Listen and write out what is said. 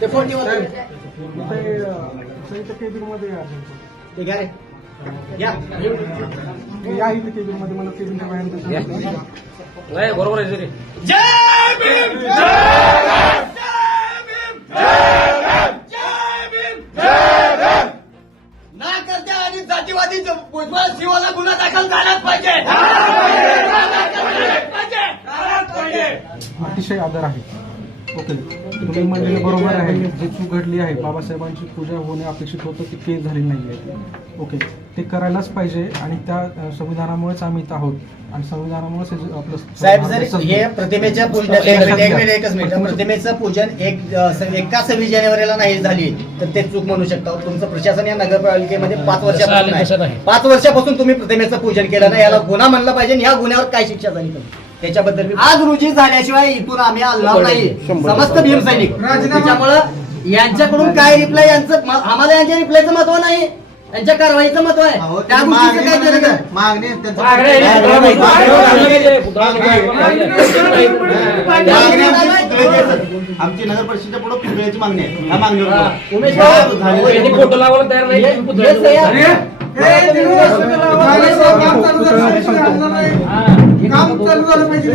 ते फोन ठेवा. केबिन मध्ये ते घ्या रे. घ्या. या इथे केबिन मध्ये मला केबिनच्या बाहेर नाही बरोबर आहे. जय भीम. ना करत्या आणि जातीवादी भुजबळ शिवाला गुन्हा दाखल झालाच पाहिजे. अतिशय आदर आहे. ओके, तुम्ही म्हणलेलं बरोबर आहे. जी चूक घडली आहे, बाबासाहेबांची पूजा होणे अपेक्षित होतं, ती केस झाली नाही आहे. ओके, ते करायलाच पाहिजे आणि त्या संविधानामुळेच आम्ही इथं आहोत आणि संविधानामुळेच आपलं साहेब जर हे प्रतिमेच्या पूजनात एकच मिनिट प्रतिमेचं पूजन एका 26 जानेवारीला नाही झाली तर ते चूक म्हणू शकता. तुमचं प्रशासन या नगरपालिकेमध्ये 5 वर्षापासून 5 वर्षापासून तुम्ही प्रतिमेचं पूजन केलं नाही, याला गुन्हा म्हणलं पाहिजे. या गुन्ह्यावर काय शिक्षा झाली त्याच्याबद्दल आज रोजी झाल्याशिवाय इथून आम्ही हलणार नाही समस्त भीमसैनिक. त्याच्यामुळं यांच्याकडून काय रिप्लाय, यांचं आम्हाला यांच्या रिप्लायचं महत्व नाही, यांच्या कारवाईचं महत्व आहे. त्या गोष्टीचं काय केलं मागणी आमची नगर परिषदेच्या पुढे पुतळ्याची मागणी आहे. ह्या मागणीवर फोटो लावायला तयार नाही. काम चालू झालं पाहिजे.